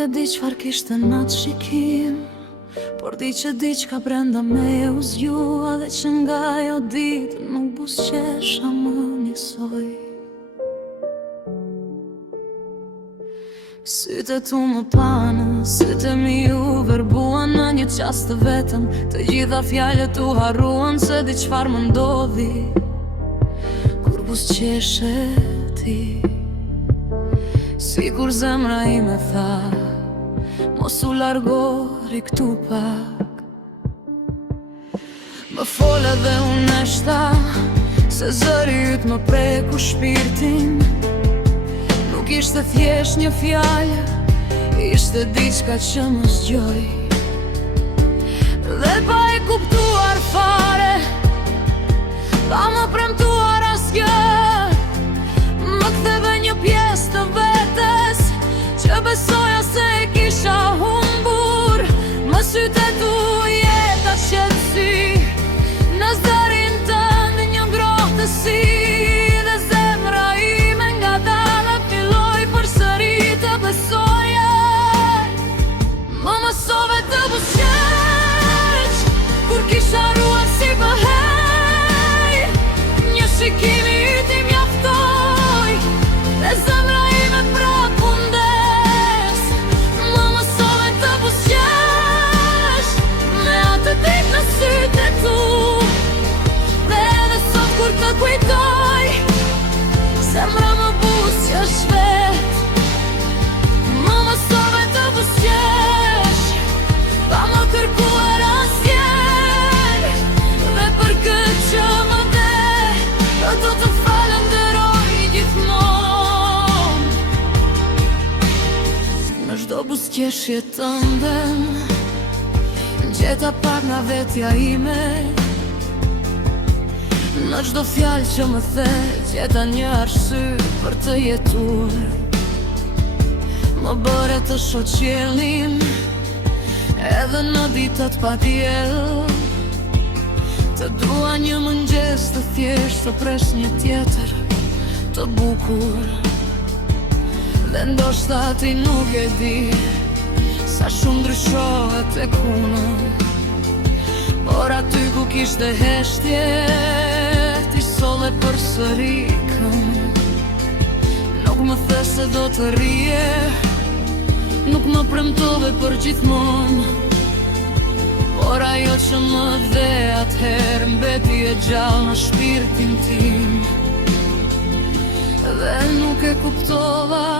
e di çfarë kishte në atë shikim, por di që diçka brenda me e u zgjua, dhe që nga ajo ditë nuk buzëqesha më njësoj. Sytë tu më panë, sytë mi u verbuan në një qast të vetëm. Të gjitha fjalët u harruan, se di çfarë më ndodhi kur buzëqeshe ti. Sikur zemra ime tha, mos u largori këtu pak. Më fola dhe unë neshta, se zëri yt më preku shpirtin. Nuk ishte thjesht një fjalë, ishte diçka që më zgjoi. Dhe pa e kuptuar fare, pa më premtuar asgjë, më ktheve një pjesë të vetes që besoja se e kisha humbur. Më sytë tu jeta qetësi, në zërin tënd një ngrohtësi, dhe zemra ime nga dalla filloi përsëri të besoje. Më mësove të buzëqesh, kur kisha ruar si bëhej. Një shikim i yt i mjaftoi, dhe zemra ime prap u ndes. Më mësove të buzëqesh, me atë ditë në sytë e tu. Dhe edhe sot kur të kujtoj, zemra më buzëqesh vet. Më mësove të buzëqesh, pa më kërkuar asnjëherë, dhe për këtë që më de, do të falenderoj gjithmonë. Në çdo buzëqeshje tënde, gjeta pak nga vetja ime. Në çdo fjalë që më the, gjeta një arsye për të jetuar. Më bëre të shoh qiellin, edhe në ditët pa diell. Të dua një mëngjes të thjesht, të presh një tjetër të bukur. Dhe ndoshta ti nuk e di sa shumë ndryshove tek unë, por aty ku kishte heshtje, ti solle përsëri këmbë. Nuk më the se do të rrije, nuk më premtove për gjithmonë, por ajo që më dhe atëherë mbeti e gjallë në shpirtin tim. Dhe nuk e kuptova,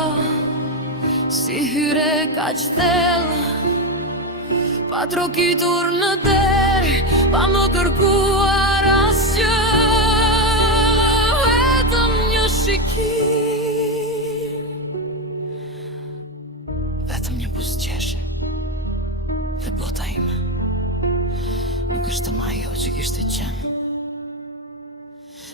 si hyre kaq thellë, pa trokitur në derë, pa më kërkuar asgjë, vetëm një shikim, vetëm një buzëqeshje. Dhe bota ime nuk është më ajo që kishte qenë.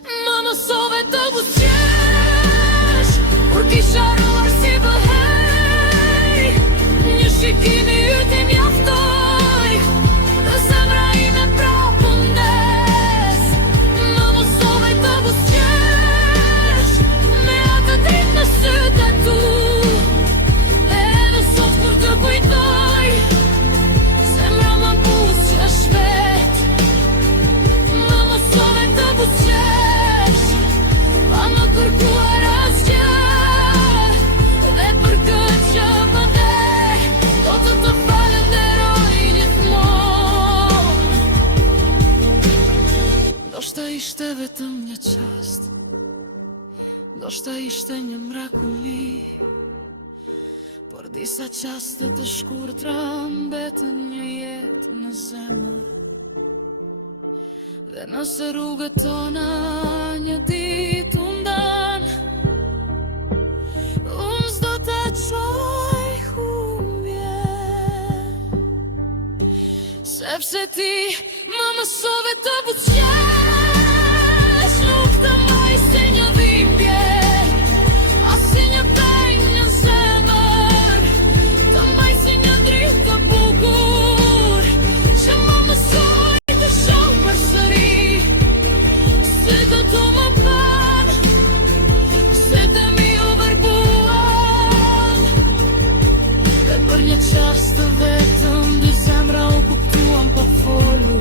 Më mësove të buzëqesh, kur kisha ruar si bëhej. Një shikim i yt i mjaftoi, dhe zemra ime prap u ndes. Më mësove të buzëqesh, me atë ditë në sytë e tu. Dhe edhe sot kur të kujtoj, zemra më buzëqesh vet. Më mësove të buzëqesh, pa më kërkuar asgjë, dhe për këtë që më de, do të falenderoj gjithmonë. Ndoshta ishte vetëm një çast, ndoshta ishte një mrekulli, por disa qaste të shkurtra mbeten një jetë në zemër. Dhe nëse rrugët tona një ditë u ndan, unë s'do të çoj humbje, sepse ti më mësove të buzëqesh. Nuk të mbaj si një dhimbje, as si një peng në zemër, të mbaj si një dritë të bukur, që më mësoj të shoh përsëri. Sytë tu më pan, sytë mi u verbuan, dhe për qas të vetëm, dy zemra u kuptuan pa folu.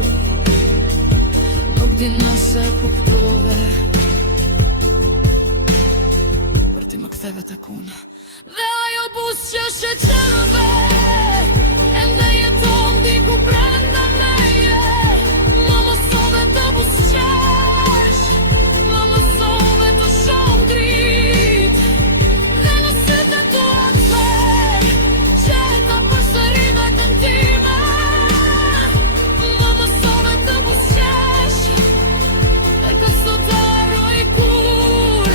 Nuk di nëse kuptove, për ti më ktheve të kuna. Dhe ajo bus që sheqerove, ende jeton diku brenda meje. Më mësove të busqesh, më mësove të shoh dritë. Dhe në sytë e tua kthej, qeta përsëri vetën time. Më mësove të busqesh, e këso të harroj kur,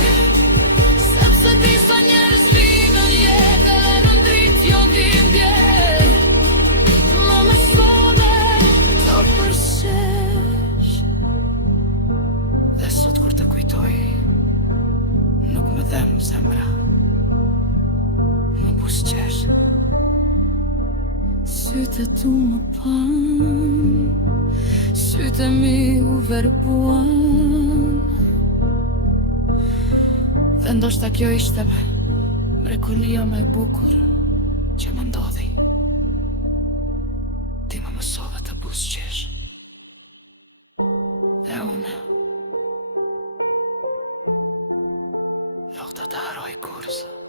sepse disa njerëz vinën jetë edhe në dritë jo dhimbje. Më mësove të përshesh, dhe sot kur të kujtoj, nuk më dhem zemra, më busqesh. Sytë tu më pan, sytë mi u verbuan. Dhe ndoshta kjo ishte mrekullia më e bukur që më ndodhi. Ti më mësove të busqesh, dhe unë nuk do të harroj kurrë.